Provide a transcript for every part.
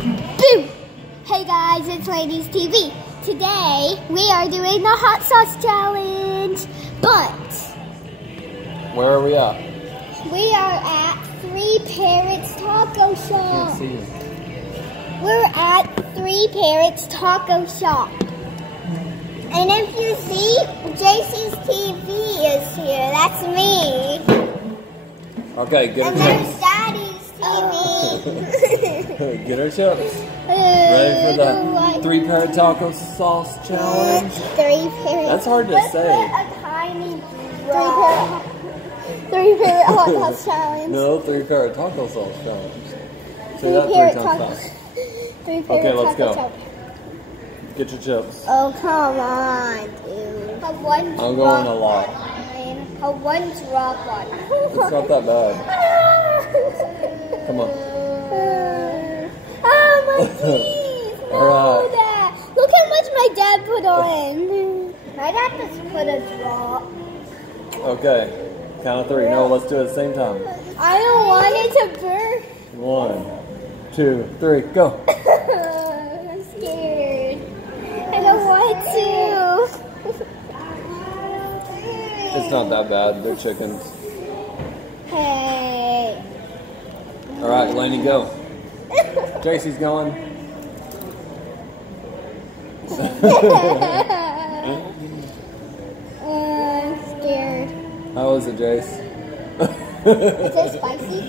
Boom! Hey guys, it's Ladies TV. Today we are doing the hot sauce challenge. But where are we at? We are at Three Parrots Taco Shop. Can't see you. We're at Three Parrots Taco Shop. And if you see, JC's TV is here. That's me. Okay, get And her there's chips. Daddy's TV. Get her chips. Ready for the Three Parrot Taco Sauce Challenge? Three Parrots. That's hard to say. A tiny Three Parrot Hot Sauce Challenge. No, Three Parrot Taco Sauce Challenge. Say Three that Parrot 3 times Taco. fast. Three Parrot Okay, let's Taco go. Challenge. Get your chips. Oh, come on, dude. I'm going a lot. One drop on. It's not that bad. Come on. Oh, my teeth. No, Alright. Dad. Look how much my dad put on. My dad just put a drop. Okay, count of 3. No, let's do it at the same time. I don't want it to burn. 1, 2, 3, go. I'm scared. I don't want to. It's not that bad. They're chickens. Hey. All right, Lainey, go. JC's going. I'm scared. How is it, Jace? Is it spicy?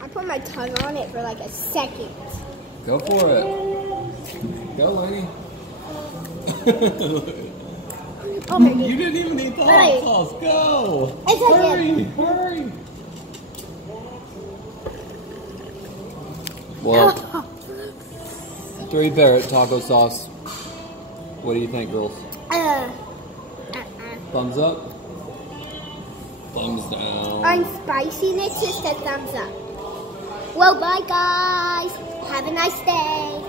I put my tongue on it for like a second. Go for it. Go, Lainey. Okay. You didn't even eat the hot sauce. Go. It's Hurry, hurry. Well, Three Parrot Taco Sauce. What do you think, girls? Thumbs up? Thumbs down. On spiciness, just a thumbs up. Well, bye guys. Have a nice day.